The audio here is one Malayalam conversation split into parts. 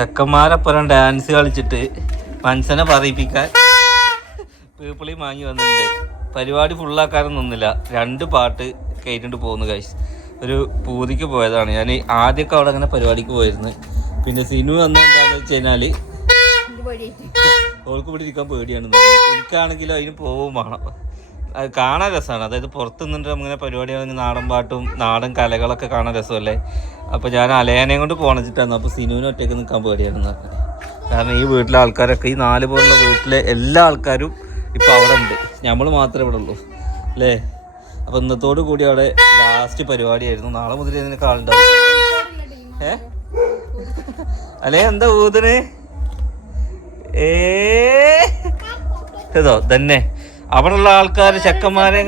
ചെക്കന്മാരപ്പുറം ഡാൻസ് കളിച്ചിട്ട് മനസ്സിനെ പറയിപ്പിക്കാൻ പീപ്പിളി മാങ്ങി വന്നിട്ടുണ്ട്. പരിപാടി ഫുള്ളാക്കാനും നിന്നില്ല. രണ്ട് പാട്ട് കയറ്റിട്ട് പോകുന്നു കൈസ് ഒരു പൂതിക്ക് പോയതാണ്. ഞാൻ ആദ്യമൊക്കെ അവിടെ അങ്ങനെ പരിപാടിക്ക് പോയിരുന്നു. പിന്നെ സിനു വന്ന എന്താണെന്ന് വെച്ച് കഴിഞ്ഞാൽ ഓൾക്ക് ഇവിടെ ഇരിക്കാൻ പേടിയാണ്. എനിക്കാണെങ്കിലും അതിന് പോവും വേണം. അത് കാണാൻ രസമാണ്. അതായത് പുറത്ത് നിന്നിട്ട് അങ്ങനെ പരിപാടിയാണെങ്കിൽ നാടൻ പാട്ടും നാടൻ കലകളൊക്കെ കാണാൻ രസമല്ലേ? അപ്പോൾ ഞാൻ അലയാനയും കൊണ്ട് പോണച്ചിട്ടാണ് അപ്പോൾ സിനുവിന് ഒറ്റയ്ക്ക് നിൽക്കാൻ പറഞ്ഞത് കാരണം ഈ വീട്ടിലെ ആൾക്കാരൊക്കെ ഈ നാല് പോലുള്ള വീട്ടിലെ എല്ലാ ആൾക്കാരും ഇപ്പോൾ അവിടെ ഉണ്ട്. നമ്മൾ മാത്രമേ ഇവിടെ ഉള്ളൂ. അല്ലേ? അപ്പോൾ ഇന്നത്തോടു കൂടി അവിടെ ലാസ്റ്റ് പരിപാടിയായിരുന്നു. നാളെ മുതൽ ഇതിന് കാണണ്ട ഏ? അല്ലേ എന്താ ഊതിന്? ഏതോ തന്നെ അവിടെയുള്ള ആൾക്കാർ ചെക്കന്മാരെ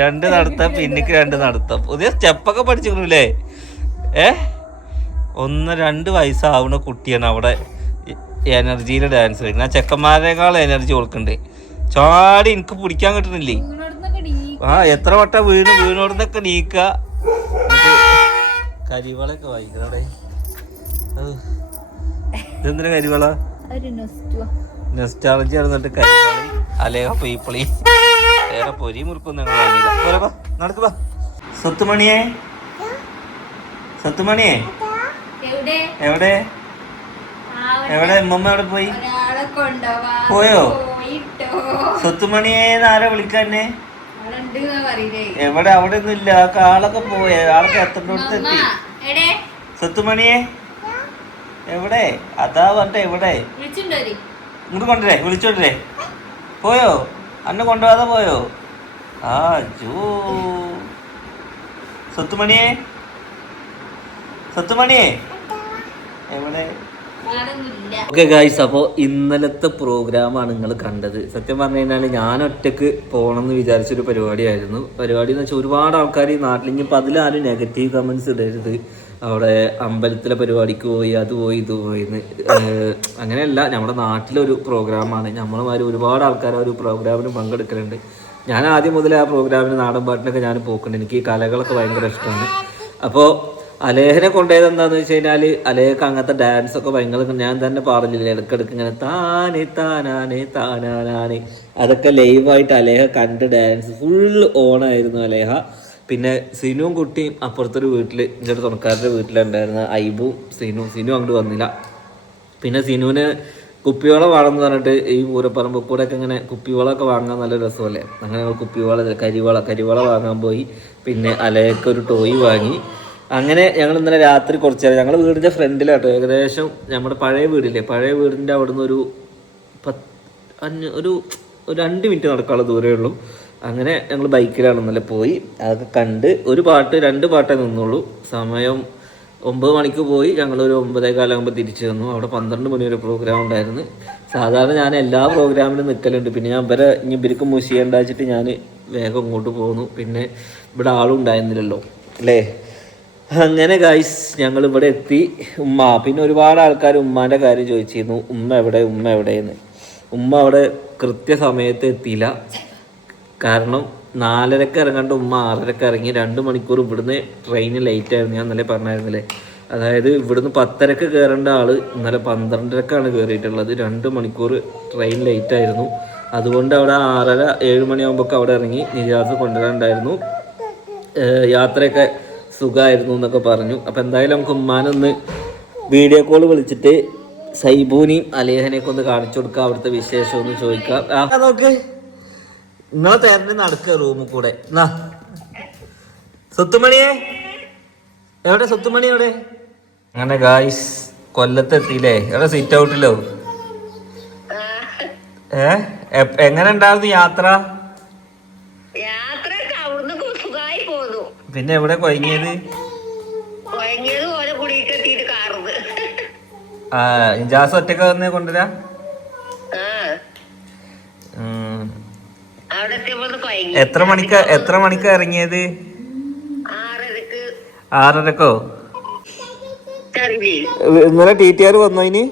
രണ്ട് നടത്താം. പിന്നിക്ക് രണ്ട് നടത്താം. പുതിയ സ്റ്റെപ്പൊക്കെ പഠിച്ചിരുന്നില്ലേ ഏ? ഒന്ന് രണ്ട് വയസ്സാവുന്ന കുട്ടിയാണ് അവിടെ എനർജിയിൽ ഡാൻസ് കളിക്കുന്നത്. ആ ചെക്കന്മാരെക്കാൾ എനർജി കൊടുക്കണ്ടേ ചാടി എനിക്ക് പിടിക്കാൻ കിട്ടണില്ലേ? ആ എത്ര വട്ടം വീണ് വീണോടുന്നൊക്കെ നീക്ക കരിവളൊക്കെ വായിക്കണേ ഇതെന്തിനാ കരിവള? നെസ്റ്റാളജി നടന്നിട്ട് കരിവാളി. അലേഹ പീപ്പിളി വേറെ പൊരി മുറുക്കും ഞങ്ങൾ വാങ്ങിയില്ല. നടക്ക് വാ സത്തുമണിയെ? സത്തുമണിയെ? എവിടെ? എവിടെ? ഉമ്മമ്മ എവിടെ പോയി? പോയോ? സത്തുമണിയെ ആരാ വിളിക്കാന്നെ എവിടെ? അവിടെ ഒന്നും ഇല്ല. ആ കാളൊക്കെ പോയ. ആളൊക്കെ എത്തേണ്ടടുത്ത് അമ്മ എത്തി സത്തുമണിയെ? എവിടെ? അതാ പറഞ്ഞ എവിടെ? ഇങ്ങോട്ട് കൊണ്ടുവരേ വിളിച്ചോണ്ടേ പോയോ? അന്നെ കൊണ്ടുപോകാതെ പോയോ? ആ ജോ. സ്വത്തുമണിയെ സ്വത്തുമണിയെ എവിടെ? ഓക്കെ ഗായ്സ് അപ്പോൾ ഇന്നലത്തെ പ്രോഗ്രാമാണ് നിങ്ങൾ കണ്ടത്. സത്യം പറഞ്ഞു കഴിഞ്ഞാൽ ഞാൻ ഒറ്റയ്ക്ക് പോകണമെന്ന് വിചാരിച്ചൊരു പരിപാടിയായിരുന്നു. പരിപാടി എന്ന് വെച്ചാൽ ഒരുപാട് ആൾക്കാർ ഈ നാട്ടിൽ ഇനിയിപ്പോൾ അതിലാരും നെഗറ്റീവ് കമൻസ് ഇടരുത്. അവിടെ അമ്പലത്തിലെ പരിപാടിക്ക് പോയി അത് പോയി ഇത് പോയി എന്ന്. ഏഹ് അങ്ങനെയല്ല നമ്മുടെ നാട്ടിലൊരു പ്രോഗ്രാമാണ്. നമ്മളുമാര് ഒരുപാട് ആൾക്കാർ ആ ഒരു പ്രോഗ്രാമിന് പങ്കെടുക്കലുണ്ട്. ഞാൻ ആദ്യം മുതലേ ആ പ്രോഗ്രാമിന് നാടൻ പാട്ടിനൊക്കെ ഞാൻ പോക്കുന്നുണ്ട് എനിക്ക് ഈ കലകളൊക്കെ ഭയങ്കര ഇഷ്ടമാണ്. അപ്പോൾ അലേഹനെ കൊണ്ടുപോയത് എന്താന്ന് വെച്ച് കഴിഞ്ഞാൽ അലേഹക്ക് അങ്ങനത്തെ ഡാൻസ് ഒക്കെ ഭയങ്കര ഞാൻ തന്നെ പാടില്ലേ ഇടക്കിടക്ക് ഇങ്ങനെ താനെ താനാനെ താനാനാനെ. അതൊക്കെ ലൈവായിട്ട് അലേഹ കണ്ട് ഡാൻസ് ഫുൾ ഓണായിരുന്നു അലേഹ. പിന്നെ സിനുവും കുട്ടിയും അപ്പുറത്തൊരു വീട്ടിൽ എന്റെ തുണക്കാരുടെ വീട്ടിലുണ്ടായിരുന്ന ഐബും സിനു. സിനു അങ്ങോട്ട് വന്നില്ല. പിന്നെ സിനുവിന് കുപ്പിവള വേണമെന്ന് പറഞ്ഞിട്ട് ഈ പൂരപ്പറമ്പ് കൂടെ ഒക്കെ ഇങ്ങനെ കുപ്പിവെള്ളമൊക്കെ വാങ്ങാൻ നല്ല രസമല്ലേ? അങ്ങനെ കുപ്പിവള കരിവള കരിവള വാങ്ങാൻ പോയി. പിന്നെ അലയൊക്കെ ഒരു ടോയ് വാങ്ങി. അങ്ങനെ ഞങ്ങൾ ഇന്നലെ രാത്രി കുറച്ച് നേരം വീടിന്റെ വീടിന്റെ ഫ്രണ്ടിലാട്ടോ ഏകദേശം നമ്മുടെ പഴയ വീടില്ലേ പഴയ വീടിന്റെ അവിടുന്ന് ഒരു പത്ത് അഞ്ഞ് ഒരു രണ്ട് മിനിറ്റ് നടക്കാനുള്ള ദൂരമേ ഉള്ളൂ. അങ്ങനെ ഞങ്ങൾ ബൈക്കിലാണ് ഇന്നലെ പോയി. അതൊക്കെ കണ്ട് ഒരു പാട്ട് രണ്ട് പാട്ടേ നിന്നുള്ളൂ. സമയം ഒമ്പത് മണിക്ക് പോയി. ഞങ്ങളൊരു ഒമ്പതേ കാലാകുമ്പോൾ തിരിച്ചു വന്നു. അവിടെ പന്ത്രണ്ട് മണി വരെ പ്രോഗ്രാം ഉണ്ടായിരുന്നു. സാധാരണ ഞാൻ എല്ലാ പ്രോഗ്രാമിലും നിൽക്കലുണ്ട് പിന്നെ ഞാൻ ഇവരെ ഇനി ഇവർക്ക് മുഷിയ വെച്ചിട്ട് ഞാൻ വേഗം ഇങ്ങോട്ട് പോന്നു. പിന്നെ ഇവിടെ ആളും ഉണ്ടായിരുന്നില്ലല്ലോ അല്ലേ? അങ്ങനെ ഗായ്സ് ഞങ്ങൾ ഇവിടെ എത്തി. ഉമ്മ പിന്നെ ഒരുപാട് ആൾക്കാർ ഉമ്മാന്റെ കാര്യം ചോദിച്ചിരുന്നു. ഉമ്മ എവിടെ ഉമ്മ എവിടെയെന്ന്. ഉമ്മ അവിടെ കൃത്യസമയത്ത് എത്തിയില്ല. കാരണം നാലരക്ക് ഇറങ്ങാണ്ട് ഉമ്മ ആറരക്ക് ഇറങ്ങി രണ്ട് മണിക്കൂർ ഇവിടുന്ന് ട്രെയിന് ലേറ്റ് ആയിരുന്നു. ഞാൻ ഇന്നലെ പറഞ്ഞായിരുന്നില്ലേ? അതായത് ഇവിടുന്ന് പത്തരക്ക് കയറേണ്ട ആൾ ഇന്നലെ പന്ത്രണ്ടരക്കാണ് കയറിയിട്ടുള്ളത് രണ്ട് മണിക്കൂർ ട്രെയിൻ ലേറ്റ് ആയിരുന്നു. അതുകൊണ്ട് അവിടെ ആറര ഏഴ് മണിയാകുമ്പോൾ അവിടെ ഇറങ്ങി നിരാസ് കൊണ്ടുവരാണ്ടായിരുന്നു. യാത്രയൊക്കെ സുഖമായിരുന്നു എന്നൊക്കെ പറഞ്ഞു. അപ്പം എന്തായാലും നമുക്ക് ഉമ്മാനൊന്ന് വീഡിയോ കോൾ വിളിച്ചിട്ട് സൈബൂനെയും അലേഹനെയൊക്കെ ഒന്ന് കാണിച്ചു കൊടുക്കാം. അവിടുത്തെ വിശേഷം ഒന്ന് ചോദിക്കാം. നോക്ക്. നിങ്ങളെ തെരഞ്ഞ് നടക്കുക റൂമിൽ കൂടെ. എന്നാ സ്വത്തുമണിയെ എവിടെ സ്വത്തുമണി എവിടെ അങ്ങനെ ഗായ്സ് കൊല്ലത്തെത്തിയില്ലേ എവിടെ സിറ്റ് ഔട്ടിലോ ഏ? എങ്ങനെ ഉണ്ടായിരുന്നു യാത്ര യാത്രയൊക്കെ അവിടുന്ന് സുഖമായി പോന്നു എവിടെ കൊയങ്ങിയത്? കുടിയിട്ട് എത്തിയിട്ട് കാറുന്നത് ആ ഇജാസ് ഒറ്റയ്ക്ക് വന്ന് കൊണ്ടുവരാ? എത്ര മണിക്ക് എത്ര മണിക്ക് ഇറങ്ങിയത്? ആറരക്ക്. ഇന്നലെ ടി ടി ആർ വന്നോ ഇനി?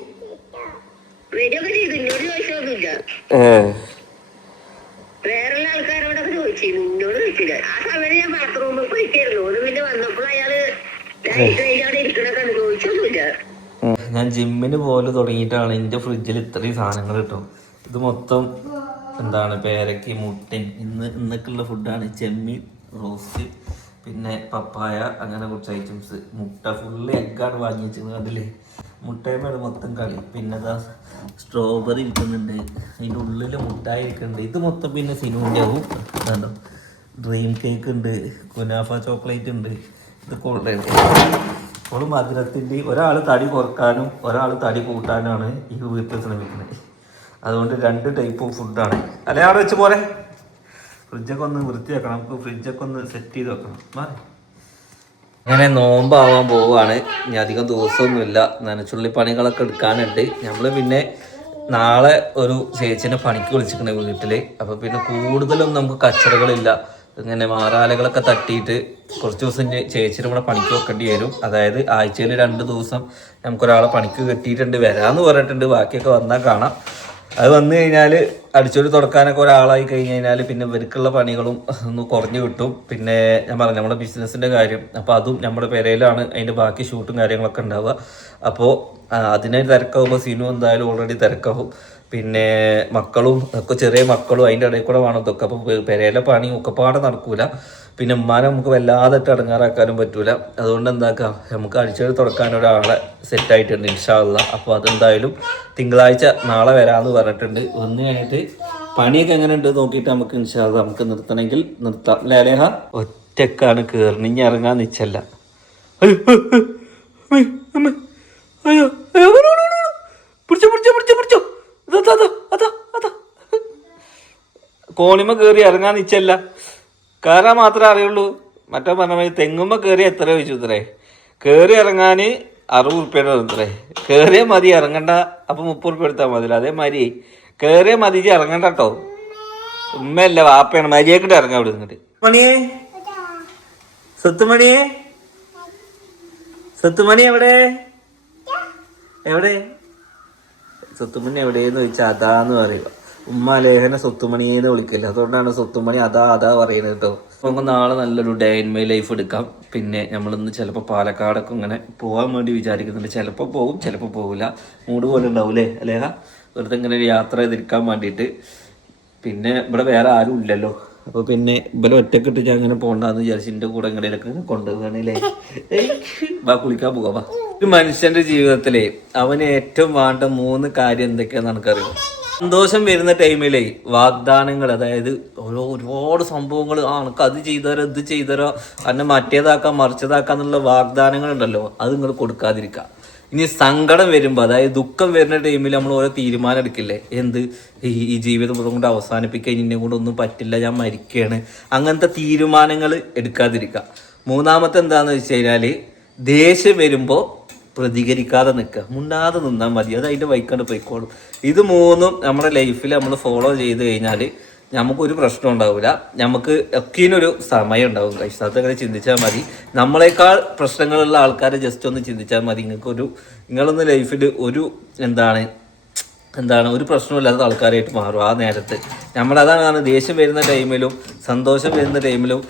ആൾക്കാരോടൊക്കെ എന്നോട് ചോദിച്ചില്ല. ബാത്റൂമിൽ പോയിട്ടായിരുന്നു ഒരു പിന്നെ വന്നപ്പോൾ അയാൾ ഞാൻ ജിമ്മിന് പോലെ തുടങ്ങിയിട്ടാണ് എന്റെ ഫ്രിഡ്ജിൽ ഇത്രയും സാധനങ്ങൾ കിട്ടും. ഇത് മൊത്തം എന്താണ് പേരയ്ക്ക് മുട്ടൻ ഇന്ന് ഇന്നൊക്കെയുള്ള ഫുഡാണ് ചെമ്മീൻ റോസ്റ്റ് പിന്നെ പപ്പായ അങ്ങനെ കുറച്ച് ഐറ്റംസ് മുട്ട ഫുള്ള് എഗ്ഗാണ് വാങ്ങി വെച്ചത് അതില്ലേ മുട്ടയുമാണ് മൊത്തം കളി. പിന്നെ അതാ സ്ട്രോബെറി ഇരിക്കുന്നുണ്ട് അതിന്റെ ഉള്ളിൽ മുട്ടായി ഇരിക്കുന്നുണ്ട് ഇത് മൊത്തം പിന്നെ സിനുവിന്റെ ആവും ഡ്രീം കേക്ക് ഉണ്ട് കുനാഫ ചോക്ലേറ്റ് ഉണ്ട് ഇത് കൊള്ളയാണ് അപ്പോൾ മധുരത്തിന്റെ ഒരാൾ തടി കുറക്കാനും ഒരാൾ തടി കൂട്ടാനുമാണ് ഈ വീട്ടിൽ ശ്രമിക്കുന്നത്. അതുകൊണ്ട് രണ്ട് ടൈപ്പ് ഫുഡാണ് അല്ലെ അവിടെ വെച്ച് പോലെ ഫ്രിഡ്ജൊക്കെ ഒന്ന് വൃത്തിയാക്കണം. നമുക്ക് ഫ്രിഡ്ജൊക്കെ ഒന്ന് സെറ്റ് ചെയ്ത് വെക്കണം. മാറി. അങ്ങനെ നോമ്പാവാൻ പോവുകയാണ് ഇനി അധികം ദിവസമൊന്നുമില്ല. നനച്ചുള്ളി പണികളൊക്കെ എടുക്കാനുണ്ട്. നമ്മൾ പിന്നെ നാളെ ഒരു ചേച്ചിനെ പണിക്ക് വിളിച്ചിട്ടുണ്ട് വീട്ടിൽ അപ്പോൾ പിന്നെ കൂടുതലും നമുക്ക് കച്ചറകളില്ല. ഇങ്ങനെ മാറാലകളൊക്കെ തട്ടിയിട്ട് കുറച്ച് ദിവസം ചേച്ചിയുടെ കൂടെ പണിക്ക് വെക്കേണ്ടി വരും. അതായത് ആഴ്ചയിൽ രണ്ട് ദിവസം നമുക്കൊരാളെ പണിക്ക് കെട്ടിയിട്ടുണ്ട്. വരാമെന്ന് പറഞ്ഞിട്ടുണ്ട്. ബാക്കിയൊക്കെ വന്നാൽ കാണാം. അത് വന്നു കഴിഞ്ഞാൽ അടിച്ചൊരു തുടക്കാനൊക്കെ ഒരാളായി കഴിഞ്ഞ് കഴിഞ്ഞാൽ പിന്നെ ഇവർക്കുള്ള പണികളും ഒന്ന് കുറഞ്ഞു കിട്ടും. പിന്നെ ഞാൻ പറഞ്ഞു നമ്മുടെ ബിസിനസ്സിന്റെ കാര്യം. അപ്പോൾ അതും നമ്മുടെ പെരയിലാണ് അതിന്റെ ബാക്കി ഷൂട്ടും കാര്യങ്ങളൊക്കെ ഉണ്ടാവുക. അപ്പോൾ അതിനെ തിരക്കാവുമ്പോൾ സിനു എന്തായാലും ഓൾറെഡി തിരക്കാവും. പിന്നെ മക്കളും ഒക്കെ ചെറിയ മക്കളും അതിന്റെ ഇടയിൽ കൂടെ വേണം ഇതൊക്കെ അപ്പോൾ പെരയിലെ പണി ഒക്കെപ്പാടെ നടക്കൂല. പിന്നെ ഉമ്മാനെ നമുക്ക് വല്ലാതെ അടങ്ങാറാക്കാനും പറ്റൂല. അതുകൊണ്ട് എന്താക്കാം നമുക്ക് അടിച്ചെടുത്ത് തുടക്കാൻ ഒരാളെ സെറ്റായിട്ടുണ്ട് ഇൻഷാല്ല അപ്പോൾ അതെന്തായാലും തിങ്കളാഴ്ച നാളെ വരാമെന്ന് പറഞ്ഞിട്ടുണ്ട്. വന്നു കഴിഞ്ഞിട്ട് പണിയൊക്കെ എങ്ങനെ ഉണ്ട് നോക്കിയിട്ട് നമുക്ക് ഇൻഷാല്ല നമുക്ക് നിർത്തണമെങ്കിൽ നിർത്താം. ലേലേഹ ഒറ്റക്കാണ് കയറി ഇനി ഇറങ്ങാൻ നിച്ചല്ല അയ്യോ. പിടിച്ചോ പിടിച്ചോ പിടിച്ചോ പിടിച്ചോ. കോണിമ കയറി ഇറങ്ങാൻ നിച്ചല്ല കയറാൻ മാത്രമേ അറിയുള്ളൂ. മറ്റേ പറഞ്ഞ തെങ്ങുമ്മ കയറി എത്ര ചോദിച്ചു ഇത്രേ കയറി ഇറങ്ങാൻ അറുപത് ഉറുപ്പ്യയുടെ ഇത്രേ കയറിയ മതി ഇറങ്ങണ്ട. അപ്പം മുപ്പത് ഉറുപ്പ്യ എടുത്താൽ മതി. അതേമാതിരി കയറിയ മതി ഇറങ്ങണ്ട കേട്ടോ ഉമ്മയല്ല വാപ്പയാണ്. മരിയേക്കിട്ട് ഇറങ്ങാൻ ഇവിടെ നിന്നിട്ട് മണിയേ സ്വത്തുമണിയേ സ്വത്തുമണി എവിടെ? എവിടെ? സ്വത്തുമണി എവിടെയെന്ന് ചോദിച്ചാൽ അതാന്ന് പറയുക. ഉമ്മ ലേഖന സ്വത്തുമണിയെന്ന് വിളിക്കില്ല അതുകൊണ്ടാണ് സ്വത്തുമണി അതാ അതാ പറയുന്നത് കേട്ടോ നമുക്ക് നാളെ നല്ലൊരു ഡേ ഇൻ മൈ ലൈഫ് എടുക്കാം. പിന്നെ നമ്മളിന്ന് ചിലപ്പോൾ പാലക്കാടൊക്കെ ഇങ്ങനെ പോകാൻ വേണ്ടി വിചാരിക്കുന്നുണ്ട്. ചിലപ്പോൾ പോകും ചിലപ്പോൾ പോകില്ല മൂട് പോലെ ഉണ്ടാവൂലേ അല്ലേഹ വെറുതെ ഇങ്ങനെ ഒരു യാത്ര ചെയ്തിരിക്കാൻ വേണ്ടിയിട്ട്. പിന്നെ ഇവിടെ വേറെ ആരും ഇല്ലല്ലോ. അപ്പൊ പിന്നെ ഇവലെ ഒറ്റക്കിട്ട് ഞാൻ അങ്ങനെ പോണ്ടെന്ന് വിചാരിച്ചു എന്റെ കൂടെ എങ്ങനെയൊക്കെ കൊണ്ടുപോകണല്ലേ വാ കുളിക്കാൻ പോകാം ഒരു മനുഷ്യന്റെ ജീവിതത്തിലെ അവന് ഏറ്റവും വേണ്ട മൂന്ന് കാര്യം എന്തൊക്കെയാണെന്ന് എനിക്കറിയാം സന്തോഷം വരുന്ന ടൈമിലെ വാഗ്ദാനങ്ങൾ അതായത് ഓരോ ഒരുപാട് സംഭവങ്ങൾ ആ എനിക്ക് അത് ചെയ്തരോ ഇത് ചെയ്തരോ അന്നെ മറ്റേതാക്കാം മറിച്ചതാക്കാം എന്നുള്ള വാഗ്ദാനങ്ങൾ ഉണ്ടല്ലോ അത് നിങ്ങൾ കൊടുക്കാതിരിക്കുക. ഇനി സങ്കടം വരുമ്പോൾ അതായത് ദുഃഖം വരുന്ന ടൈമിൽ നമ്മൾ ഓരോ തീരുമാനം എടുക്കില്ലേ? എന്ത്? ഈ ജീവിതം കൊണ്ട് അവസാനിപ്പിക്കാൻ ഇന്നെ കൊണ്ട് ഒന്നും പറ്റില്ല ഞാൻ മരിക്കുകയാണ് അങ്ങനത്തെ തീരുമാനങ്ങൾ എടുക്കാതിരിക്കുക മൂന്നാമത്തെ എന്താണെന്ന് വെച്ച് കഴിഞ്ഞാൽ ദേഷ്യം വരുമ്പോൾ പ്രതികരിക്കാതെ നിൽക്കുക മുണ്ടാതെ നിന്നാൽ മതി. അത് അതിന്റെ വൈക്കാണ്ട് പോയിക്കോളും. ഇത് മൂന്നും നമ്മുടെ ലൈഫിൽ നമ്മൾ ഫോളോ ചെയ്ത് കഴിഞ്ഞാൽ നമുക്കൊരു പ്രശ്നം ഉണ്ടാവില്ല നമുക്ക് ഒക്കിനൊരു സമയം ഉണ്ടാവും കഴിച്ച് അതങ്ങനെ ചിന്തിച്ചാൽ മതി. നമ്മളെക്കാൾ പ്രശ്നങ്ങളുള്ള ആൾക്കാരെ ജസ്റ്റ് ഒന്ന് ചിന്തിച്ചാൽ മതി. നിങ്ങൾക്കൊരു നിങ്ങളൊന്ന് ലൈഫിൽ ഒരു എന്താണ് എന്താണ് ഒരു പ്രശ്നമില്ലാത്ത ആൾക്കാരായിട്ട് മാറും ആ നേരത്ത്. നമ്മളതാണ് ദേഷ്യം വരുന്ന ടൈമിലും സന്തോഷം വരുന്ന ടൈമിലും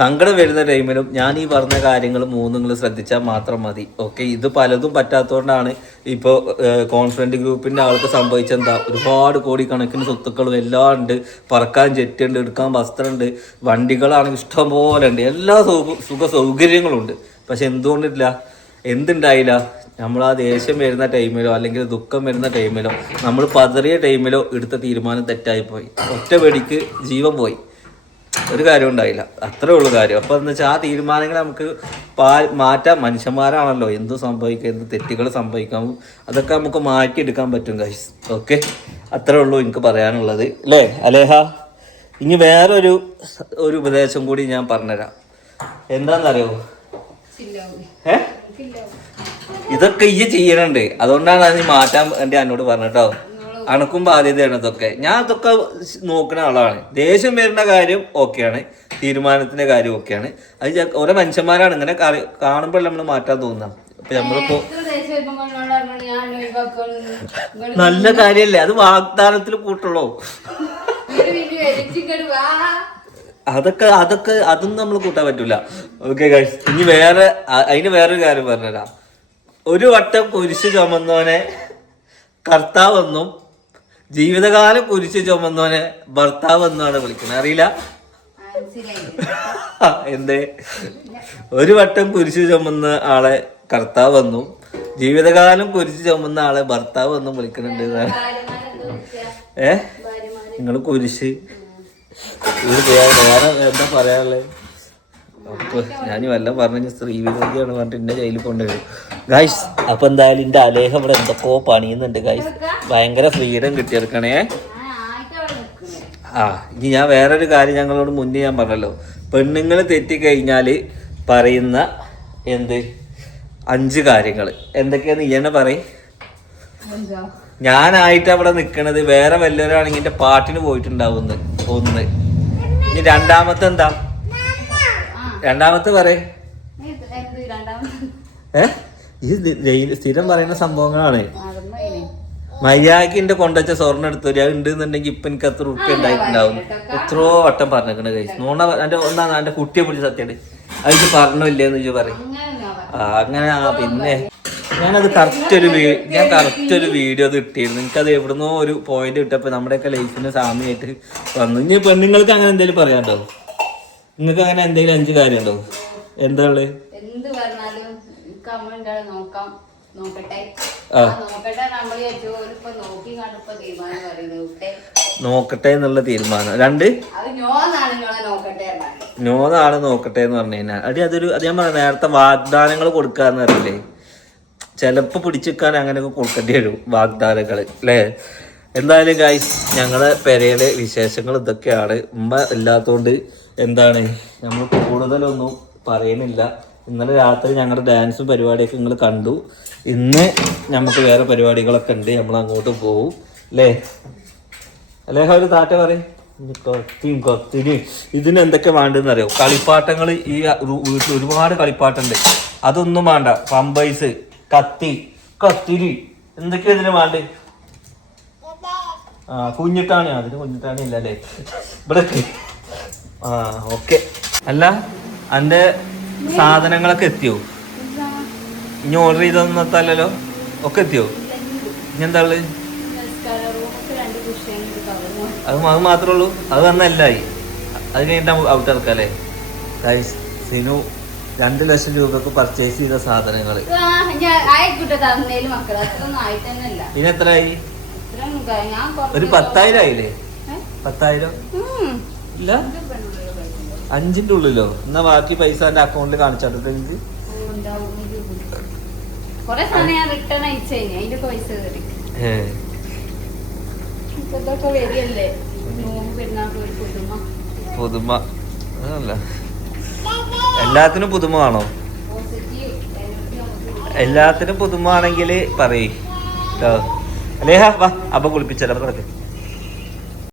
സങ്കടം വരുന്ന ടൈമിലും ഞാൻ ഈ പറഞ്ഞ കാര്യങ്ങൾ മൂന്നുങ്ങൾ ശ്രദ്ധിച്ചാൽ മാത്രം മതി. ഓക്കെ ഇത് പലതും പറ്റാത്തതുകൊണ്ടാണ് ഇപ്പോൾ കോൺഫിഡന്റ് ഗ്രൂപ്പിന്റെ ആൾക്ക് സംഭവിച്ചെന്താ ഒരുപാട് കോടിക്കണക്കിന് സ്വത്തുക്കളും എല്ലാം ഉണ്ട്. പറക്കാൻ ജെറ്റുണ്ട് എടുക്കാൻ വസ്ത്രമുണ്ട് വണ്ടികളാണെങ്കിൽ ഇഷ്ടം പോലെ ഉണ്ട്. എല്ലാ സുഖ സുഖ സൗകര്യങ്ങളുണ്ട് പക്ഷെ എന്തുകൊണ്ടില്ല? എന്തുണ്ടായില്ല? നമ്മൾ ആ ദേഷ്യം വരുന്ന ടൈമിലോ അല്ലെങ്കിൽ ദുഃഖം വരുന്ന ടൈമിലോ നമ്മൾ പതറിയ ടൈമിലോ എടുത്ത തീരുമാനം തെറ്റായിപ്പോയി ഒറ്റ വെടിക്ക് ജീവൻ പോയി. ഒരു കാര്യം ഉണ്ടായില്ല. അത്രേ ഉള്ളൂ കാര്യം. അപ്പോൾ എന്ന് വെച്ചാൽ ആ തീരുമാനങ്ങൾ നമുക്ക് പാ മാറ്റാൻ മനുഷ്യന്മാരാണല്ലോ. എന്ത് സംഭവിക്കാം എന്ത് തെറ്റുകൾ സംഭവിക്കാം അതൊക്കെ നമുക്ക് മാറ്റിയെടുക്കാൻ പറ്റും ഗൈസ് ഓക്കെ അത്രേ ഉള്ളൂ എനിക്ക് പറയാനുള്ളത്. അല്ലേ അലേഹ ഇനി വേറൊരു ഒരു ഉപദേശം കൂടി ഞാൻ പറഞ്ഞുതരാം. എന്താണെന്നറിയോ? ഏ? ഇതൊക്കെ ഈ ചെയ്യണുണ്ട്. അതുകൊണ്ടാണ് അത് മാറ്റാൻ വേണ്ടി എന്നോട് പറഞ്ഞിട്ടോ. അണക്കും ബാധ്യതയാണ് ഇതൊക്കെ. ഞാൻ അതൊക്കെ നോക്കുന്ന ആളാണ്. ദേഷ്യം വരുന്ന കാര്യം ഓക്കെയാണ്. തീരുമാനത്തിന്റെ കാര്യം ഓക്കെയാണ്. അത് ഓരോ മനുഷ്യന്മാരാണ് ഇങ്ങനെ കാണുമ്പോൾ നമ്മൾ മാറ്റാൻ തോന്നുക അപ്പൊ നമ്മളിപ്പോ നല്ല കാര്യല്ലേ? അത് വാഗ്ദാനത്തിൽ കൂട്ടുള്ളൂ. അതൊക്കെ അതൊക്കെ അതൊന്നും നമ്മൾ കൂട്ടാൻ പറ്റൂല. ഓക്കെ ഇനി വേറെ അതിന് വേറൊരു കാര്യം പറഞ്ഞുതരാം. ഒരു വട്ടം കുരിശ് ചുമന്നോനെ കർത്താവെന്നും ജീവിതകാലം കുരിശ് ചുമന്നോനെ ഭർത്താവ് എന്നാണ് വിളിക്കുന്നത്. അറിയില്ല? എന്തേ? ഒരു വട്ടം കുരിശ് ചുമന്ന ആളെ കർത്താവെന്നും ജീവിതകാലം കുരിശ് ചുമന്ന ആളെ ഭർത്താവ് എന്നും വിളിക്കുന്നുണ്ട് എന്നാണ്. ഭാര്യമാരെന്താ ഏ? നിങ്ങൾ കുരിശ്. വേറെ എന്താ പറയാനുള്ളത്? അപ്പൊ ഞാൻ വല്ല പറഞ്ഞ സ്ത്രീ വിരോധിയാണ് പറഞ്ഞിട്ട് എന്റെ ജയിലിൽ കൊണ്ടുവരും. ഗൈസ് അപ്പൊ എന്തായാലും എന്റെ അലേഹം ഇവിടെ എന്തൊക്കെയോ പണിയുന്നുണ്ട് ഗൈസ് ഭയങ്കര ഫ്രീഡം കിട്ടിയെടുക്കണേ. ആ ഇനി ഞാൻ വേറൊരു കാര്യം ഞങ്ങളോട് മുന്നേ ഞാൻ പറഞ്ഞല്ലോ. പെണ്ണുങ്ങൾ തെറ്റിക്കഴിഞ്ഞാൽ പറയുന്ന എന്ത്? അഞ്ച് കാര്യങ്ങൾ. എന്തൊക്കെയാന്ന് പറ പറയും. ഞാനായിട്ട് അവിടെ നിൽക്കണത് വേറെ വല്ലവരാണെങ്കിൽ എന്റെ പാട്ടിന് പോയിട്ടുണ്ടാവുന്നത് ഒന്ന്. ഇനി രണ്ടാമത്തെ എന്താ രണ്ടാമത്തെ പറയേ. ഈ സ്ഥിരം പറയുന്ന സംഭവങ്ങളാണ്. മര്യാദക്കിന്റെ കൊണ്ടുവച്ച സ്വർണം എടുത്തു ഞാൻ ഉണ്ടെന്നുണ്ടെങ്കിൽ ഇപ്പൊ എനിക്ക് അത്ര ഉറുപ്പ്യ ഉണ്ടായിട്ടുണ്ടാവും. എത്രയോ വട്ടം പറഞ്ഞേക്കണ കൈസ് നോണ എന്റെ ഒന്നാണ്. എന്റെ കുട്ടിയെ പിടിച്ച് സത്യം അത് പറഞ്ഞില്ലേന്ന് ചോദിച്ചു പറയും. ആ അങ്ങനെ ആ പിന്നെ ഞാനത് കറക്റ്റ് ഒരു ഞാൻ കറക്റ്റ് ഒരു വീഡിയോ അത് ഇട്ടിരുന്നു. എനിക്കത് എവിടുന്നോ ഒരു പോയിന്റ് കിട്ടപ്പോ നമ്മുടെയൊക്കെ ലൈഫിന് സാമ്യമായിട്ട് വന്നു. ഇനി പെണ്ണുങ്ങൾക്ക് അങ്ങനെ എന്തെങ്കിലും പറയാനുണ്ടോ? നിങ്ങൾക്ക് അങ്ങനെ എന്തെങ്കിലും അഞ്ച് കാര്യം ഉണ്ടോ എന്താ ഉള്ളത് എന്ത് പറഞ്ഞാലും നോക്കാം. നോക്കട്ടെ. ആ. ആ നോക്കട്ടെ നമ്മൾ ഇപ്പൊ നോക്കി കണ്ടപ്പോ തീരുമാനം പറയുന്നത്. കുട്ടെ നോക്കട്ടെ എന്നുള്ള തീരുമാനം. രണ്ട്? അത് ഞാനാണ് നിങ്ങളെ നോക്കട്ടെ നോക്കട്ടെ എന്ന് പറഞ്ഞു കഴിഞ്ഞാൽ അടി അതൊരു അത് ഞാൻ പറഞ്ഞ നേരത്തെ വാഗ്ദാനങ്ങൾ കൊടുക്കാന്ന് പറഞ്ഞില്ലേ ചിലപ്പോ പിടിച്ചിക്കാൻ അങ്ങനെയൊക്കെ കൊടുക്കേണ്ടി വരും വാഗ്ദാനങ്ങൾ അല്ലേ? എന്തായാലും ഗായ്സ് ഞങ്ങളെ പെരയിലെ വിശേഷങ്ങൾ ഇതൊക്കെയാണ്. ഉമ്മ ഇല്ലാത്തതുകൊണ്ട് എന്താണ്? നമ്മൾ കൂടുതലൊന്നും പറയുന്നില്ല. ഇന്നലെ രാത്രി ഞങ്ങളുടെ ഡാൻസും പരിപാടിയൊക്കെ നിങ്ങൾ കണ്ടു. ഇന്ന് നമുക്ക് വേറെ പരിപാടികളൊക്കെ ഉണ്ട്. നമ്മൾ അങ്ങോട്ട് പോകും അല്ലേ? അല്ലേ ഒരു താറ്റ പറയും. കത്തിയും ഇതിന് എന്തൊക്കെ വേണ്ടതെന്ന് അറിയോ? കളിപ്പാട്ടങ്ങൾ ഈ വീട്ടിൽ ഒരുപാട് കളിപ്പാട്ടുണ്ട്. അതൊന്നും വേണ്ട. പമ്പൈസ് കത്തി കത്തിരി. എന്തൊക്കെയാ ഇതിന് വേണ്ടത് ആ കുഞ്ഞിട്ടാണ് അതിന് കുഞ്ഞിട്ടാണ് ഇല്ല അല്ലേ? ഇവിടെ. ആ ഓക്കെ. അല്ല അന്റെ സാധനങ്ങളൊക്കെ എത്തിയോ? ഇനി ഓർഡർ ചെയ്തൊന്നത്തല്ലോ ഒക്കെ എത്തിയോ? ഇനി എന്താ ഉള്ളത് റൂമൊക്കെ രണ്ട് കുഷ്യൻ കവർ അത് അത് മാത്രമേ ഉള്ളൂ അത് വന്നല്ലായി അത് കഴിഞ്ഞിട്ട് ഔട്ട് ഇറക്കാല്ലേ സിനു രണ്ട് ലക്ഷം രൂപക്ക് പർച്ചേസ് ചെയ്ത സാധനങ്ങൾ ഇനി എത്രയായി? ഒരു പത്തായിരം ആയില്ലേ? പത്തായിരം. ഇല്ല? അഞ്ചിന്റെ ഉള്ളിലോ? എന്നാ ബാക്കി പൈസ എന്റെ അക്കൗണ്ടിൽ കാണിച്ചാട്ടെ എനിക്ക് പുതുമ. എല്ലാത്തിനും പുതുമ ആണോ എല്ലാത്തിനും പുതുമ ആണെങ്കിൽ പറയേ. അല്ലേഹ വാ. അപ്പൊ കുളിപ്പിച്ചല്ലോ അപ്പൊ കിടക്ക്.